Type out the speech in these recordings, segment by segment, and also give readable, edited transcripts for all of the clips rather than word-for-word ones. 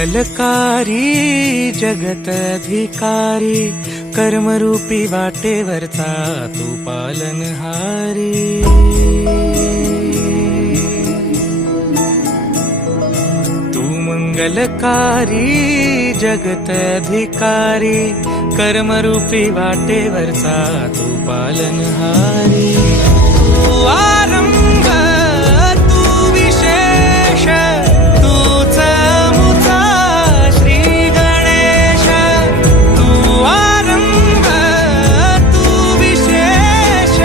मंगलकारी जगतधिकारी कर्मरूपी वाटेवरचा तू पालनहारी। तू मंगलकारी जगतधिकारी कर्मरूपी वाटेवरचा तू पालनहारी। तू आरंभ तू विशेष तूच मुचा श्री गणेश। तू आरंभ तू विशेष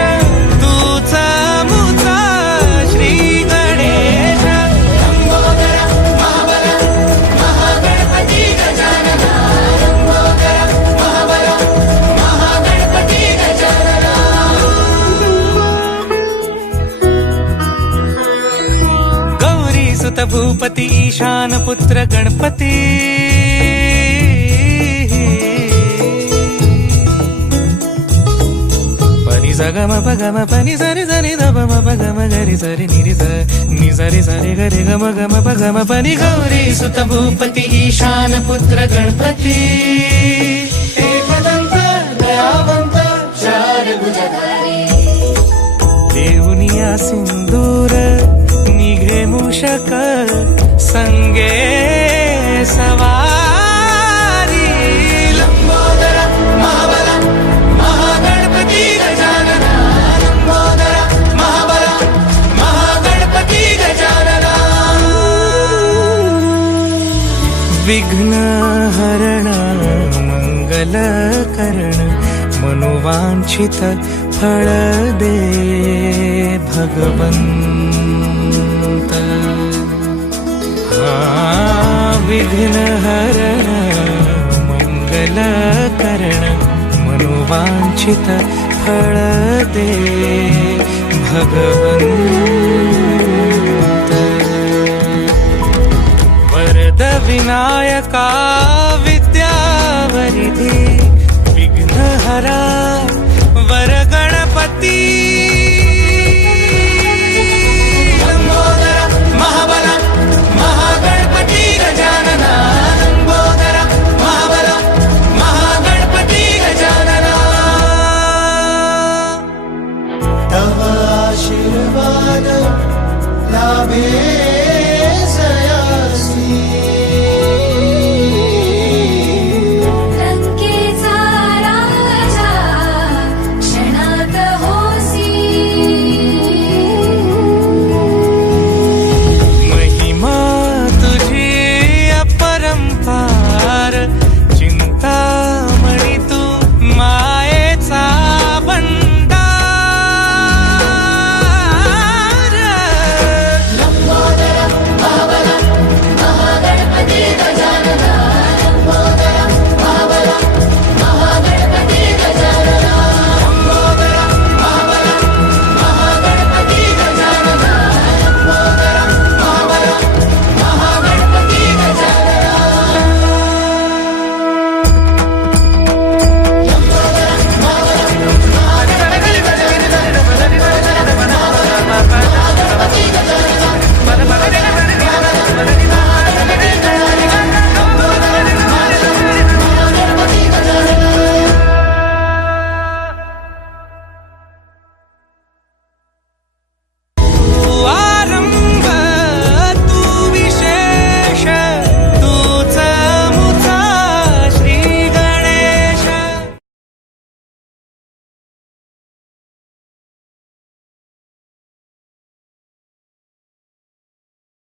तूच मुचा श्री गणेश। लंबोदर महाबल महागणपती गजानना। लंबोदर महाबल महागणपती गजानना। गौरी सुत भूपती ईशान पुत्र गणपती। पनी सगम पगम पनी सरि सरि ध म पगम गरि सरि नि सरि सरि गरि गम गम पगम पनी। गौरी सुत भूपती ईशान पुत्र गणपती। एकदंत दयावंत चार भुजधारी। देऊनिया सिंदूर निघे मूषक संगे सवारी। लंबोदर महाबल महागणपती गजानना। लंबोदर महाबल महागणपती गजानना। विघ्न हरण मंगल करण मनोवांछित फळ दे भगवंत। विघ्न हरण मंगल करण मनोवांछित फळ दे भगवंत। वरद विनायका विद्यावरिधी विघ्नहरा वर गणपती। लंबोदर महाबल महागणपती गजानना। लंबोदर महाबल महागणपती गजानना। तव आशीर्वाद लाभे सयासी।